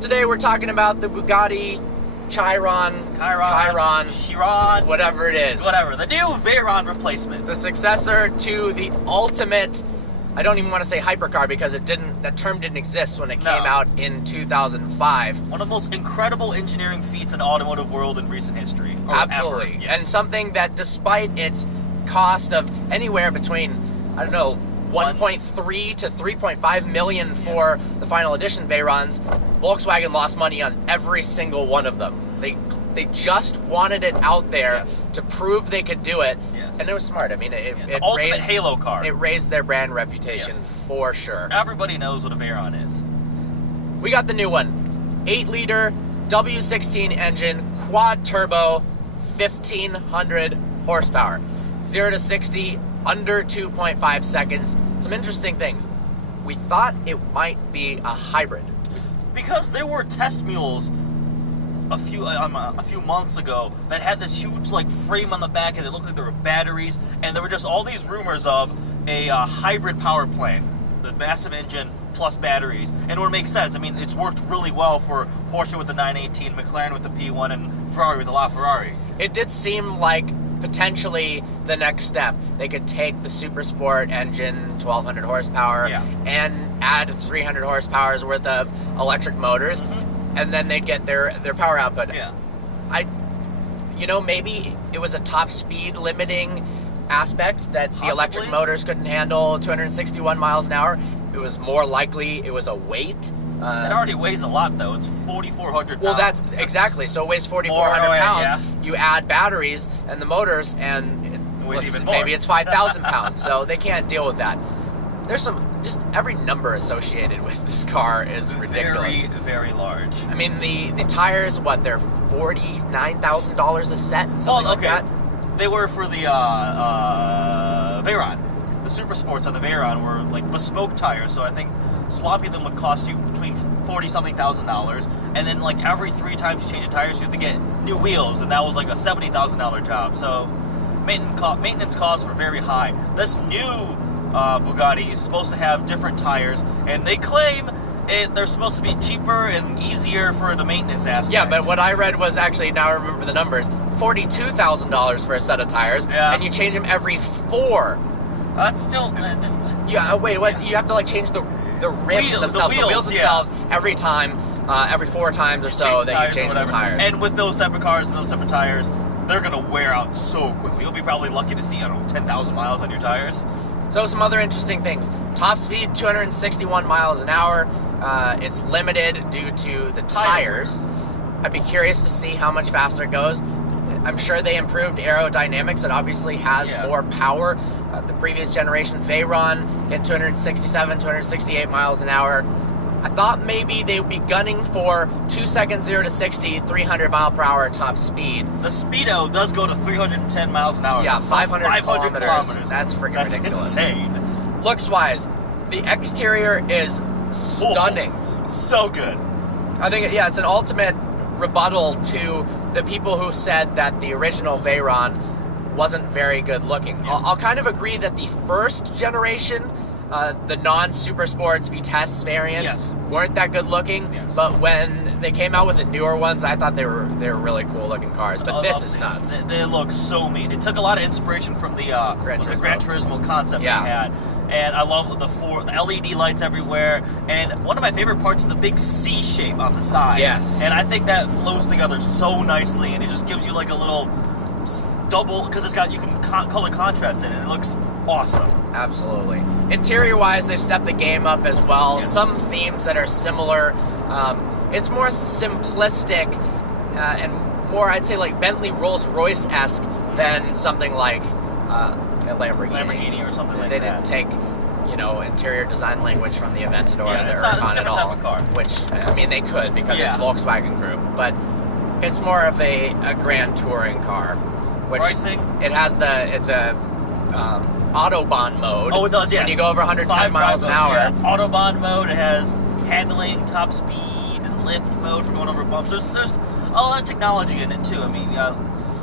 Today we're talking about the Bugatti Chiron, whatever it is. Whatever, the new Veyron replacement. The successor to the ultimate, I don't even want to say hypercar because that term didn't exist when it came out in 2005. One of the most incredible engineering feats in the automotive world in recent history. Absolutely. Ever, yes. And something that despite its cost of anywhere between, I don't know, 1.3 to 3.5 million for the final edition Veyrons, Volkswagen lost money on every single one of them. They just wanted it out there to prove they could do it, and it was smart. I mean, it ultimate raised, Halo car. It raised their brand reputation for sure. Everybody knows what a Veyron is. We got the new one, 8-liter W16 engine, quad turbo, 1,500 horsepower, 0 to 60 under 2.5 seconds. Some interesting things. We thought it might be a hybrid because there were test mules a few months ago that had this huge frame on the back, and it looked like there were batteries, and there were just all these rumors of a hybrid power plant, the massive engine plus batteries, and it would make sense. I mean, it's worked really well for Porsche with the 918, McLaren with the P1, and Ferrari with the LaFerrari. It did seem like potentially the next step. They could take the Super Sport engine, 1,200 horsepower, and add 300 horsepower's worth of electric motors, and then they'd get their power output. Maybe it was a top speed limiting aspect that the electric motors couldn't handle 261 miles an hour. It was more likely it was a weight. It already weighs a lot, though. It's 4,400 pounds. Well, that's exactly. So it weighs 4,400 pounds. You add batteries and the motors, and it weighs even more. Maybe it's 5,000 pounds. So they can't deal with that. There's just every number associated with this car is ridiculous. Very, very large. I mean, the tires, they're $49,000 a set, something like that? They were for the Veyron. The Super Sports on the Veyron were bespoke tires, so I think swapping them would cost you between $40-something thousand, and then every 3 times you change the tires, you have to get new wheels, and that was a $70,000 job. So maintenance costs were very high. This new Bugatti is supposed to have different tires, and they claim they're supposed to be cheaper and easier for the maintenance aspect. Yeah, but what I read was actually, now I remember the numbers, $42,000 for a set of tires, and you change them every 4. That's still... you have to change the rims themselves, the wheels themselves, every time, every 4 times or so that you change the tires. And with those type of cars and those type of tires, they're going to wear out so quickly. You'll be probably lucky to see, 10,000 miles on your tires. So some other interesting things. Top speed, 261 miles an hour. It's limited due to the tires. I'd be curious to see how much faster it goes. I'm sure they improved aerodynamics. It obviously has more power. The previous generation Veyron hit 267, 268 miles an hour. I thought maybe they would be gunning for 2 seconds 0 to 60, 300 mile per hour top speed. The Speedo does go to 310 miles an hour. Yeah, 500 kilometers. That's freaking ridiculous. That's insane. Looks-wise, the exterior is stunning. So good. I think, it's an ultimate rebuttal to the people who said that the original Veyron wasn't very good looking. I'll kind of agree that the first generation, the non-Super Sports Vitesse variants weren't that good looking, but when they came out with the newer ones, I thought they were really cool looking cars. But this is nuts. They look so mean. It took a lot of inspiration from the Gran Turismo concept they had. And I love the LED lights everywhere. And one of my favorite parts is the big C shape on the side. Yes. And I think that flows together so nicely, and it just gives you a little double, because you can color contrast in it. It looks awesome. Absolutely. Interior-wise, they've stepped the game up as well. Some themes that are similar. It's more simplistic and more, I'd say, Bentley Rolls-Royce-esque than something like a Lamborghini or something like that. They didn't take, interior design language from the Aventador or it's Huracan at all. Type of car. Which, they could because it's Volkswagen Group, but it's more of a grand touring car. Which pricing? It has the Autobahn mode. Oh, it does, yes. When you go over 110 miles an hour. Yeah. Autobahn mode. It has handling, top speed, and lift mode for going over bumps. There's a lot of technology in it, too. I mean, you got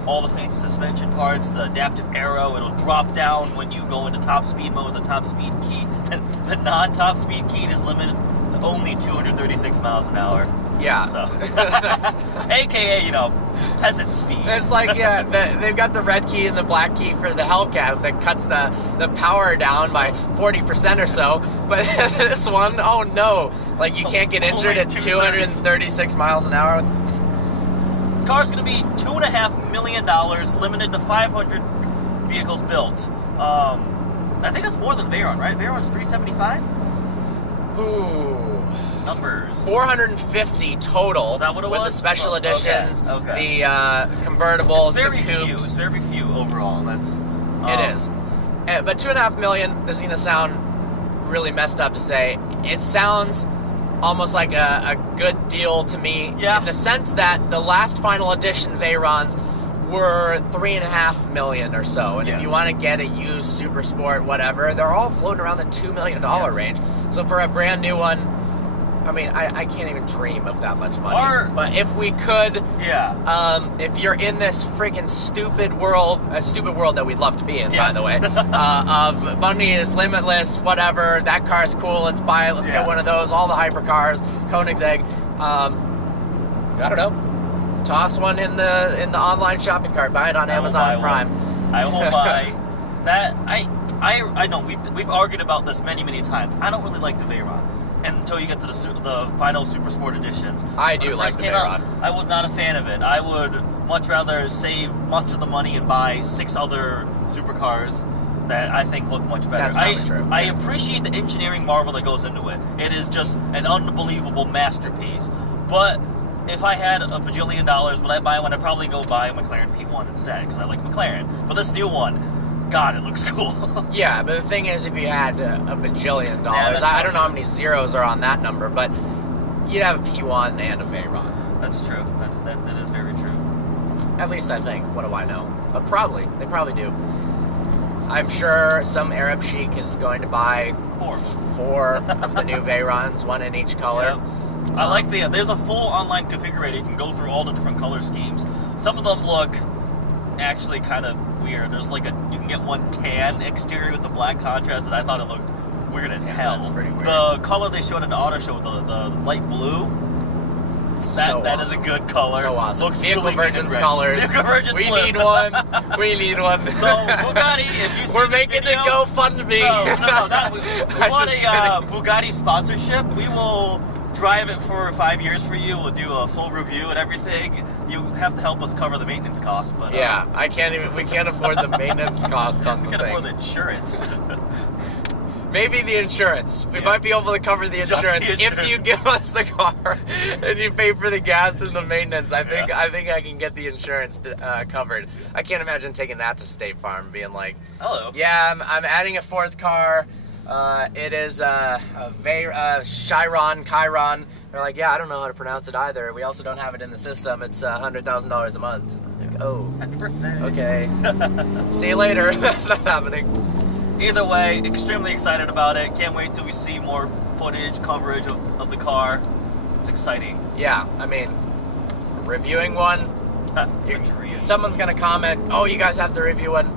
all the fancy suspension parts, the adaptive aero. It'll drop down when you go into top speed mode with the top speed key. The non-top speed key is limited to only 236 miles an hour. Yeah. So, AKA, peasant speed. It's like, yeah, they've got the red key and the black key for the hellcat that cuts the power down by 40% or so. But this one, oh no. Like, you can't get injured at 236 miles an hour. This car's going to be $2.5 million, limited to 500 vehicles built. I think that's more than Veyron, right? Veyron's 375? Ooh. Numbers. 450 total. Is that what it with was? the special editions, okay. the convertibles, It's very the coupes. few. It's very few overall. That's It is. But $2.5 million, this is going to sound really messed up to say. It sounds almost like a good deal to me. Yeah. In the sense that the last final edition Veyrons were $3.5 million or so. And Yes. if you want to get a used Super Sport, whatever, they're all floating around the $2 million Yes. range. So for a brand new one, I mean, I can't even dream of that much money. But if we could, if you're in this freaking stupid world, a stupid world that we'd love to be in, by the way, of money is limitless, whatever, that car's cool, let's buy it, let's get one of those, all the hypercars, Koenigsegg, I don't know, toss one in the online shopping cart, buy it on Amazon Prime. I will buy that. I know we've argued about this many times. I don't really like the Veyron. Until you get to the final Super Sport editions. I do like the Veyron. I was not a fan of it. I would much rather save much of the money and buy 6 other supercars that I think look much better. That's probably true. I appreciate the engineering marvel that goes into it. It is just an unbelievable masterpiece. But if I had a bajillion dollars, would I buy one? I'd probably go buy a McLaren P1 instead, because I like McLaren. But this new one, God, it looks cool. Yeah, but the thing is, if you had a bajillion dollars, I don't know how many zeros are on that number, but you'd have a P1 and a Veyron. That's true. That is very true. At least I think. What do I know? But they probably do. I'm sure some Arab sheik is going to buy 4 of the new Veyrons, one in each color. Yeah. I like there's a full online configurator. You can go through all the different color schemes. Some of them look actually kind of weird. There's you can get one tan exterior with the black contrast, and I thought it looked weird as hell. That's pretty weird. The color they showed at the auto show, the light blue, that is a good color. So awesome. Looks Vehicle really Virgins red. colors. Vehicle Virgins We blue. need one. We need one. So Bugatti, if you see We're this making video, the GoFundMe. No, not, we I'm want just a kidding. Bugatti sponsorship. We will drive it for 5 years for you. We'll do a full review and everything. You have to help us cover the maintenance costs, but Yeah, we can't afford the maintenance cost on we the can thing. afford the insurance. Maybe the insurance. We might be able to cover the Just the insurance insurance. if you give us the car and you pay for the gas and the maintenance. I think I can get the insurance covered. I can't imagine taking that to State Farm, and being like, Hello. "Yeah, I'm adding a 4th car. It is Chiron. They're like, "Yeah, I don't know how to pronounce it either. We also don't have it in the system. It's $100,000 a month." Like, oh, Happy birthday. okay. See you later. That's not happening. Either way, extremely excited about it. Can't wait till we see more footage, coverage of the car. It's exciting. Yeah, I mean, reviewing one. Someone's gonna comment, "Oh, you guys have to review one."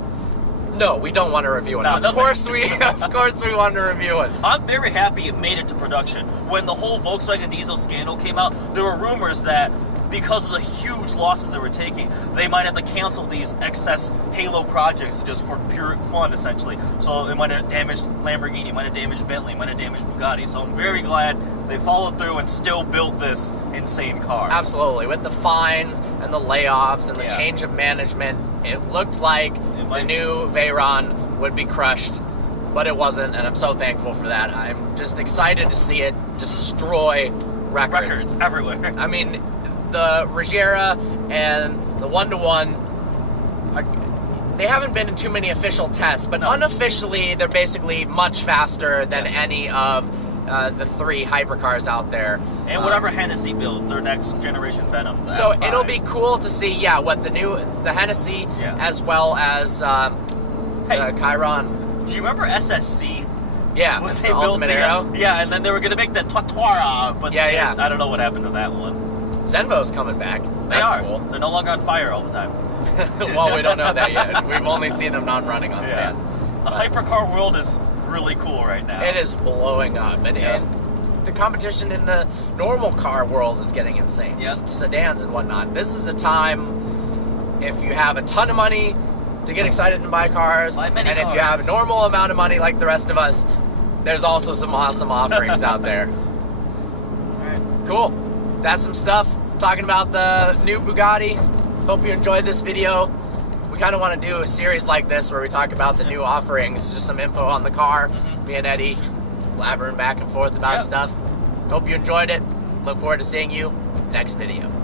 No, we don't want to review one. Of course we want to review one. I'm very happy it made it to production. When the whole Volkswagen diesel scandal came out, there were rumors that because of the huge losses they were taking, they might have to cancel these excess Halo projects just for pure fun, essentially. So it might have damaged Lamborghini, might have damaged Bentley, might have damaged Bugatti. So I'm very glad they followed through and still built this insane car. Absolutely. With the fines and the layoffs and the change of management, it looked like the new Veyron would be crushed, but it wasn't, and I'm so thankful for that. I'm just excited to see it destroy records everywhere. I mean, the Regera and the 1-to-1, they haven't been in too many official tests, but unofficially, they're basically much faster than any of the 3 hypercars out there. And whatever Hennessy builds, their next generation Venom. So it'll be cool to see, what the Hennessy, as well as Chiron. Do you remember SSC? Yeah, when they the built Ultimate Arrow. Yeah, and then they were going to make the Trottoir, but Yeah. I don't know what happened to that one. Zenvo's coming back. That's cool. They're no longer on fire all the time. Well, we don't know that yet. We've only seen them non-running on stands. The hypercar world is really cool right now. It is blowing up, and the competition in the normal car world is getting insane. Yep. Just sedans and whatnot. This is a time, if you have a ton of money, to get excited and buy cars. Buy many and cars. if you have a normal amount of money like the rest of us, there's also some awesome offerings out there. Alright. Cool. That's some stuff talking about the new Bugatti. Hope you enjoyed this video. We kind of want to do a series like this where we talk about the new offerings, just some info on the car. Me and Eddie blabbering back and forth about stuff. Hope you enjoyed it. Look forward to seeing you next video.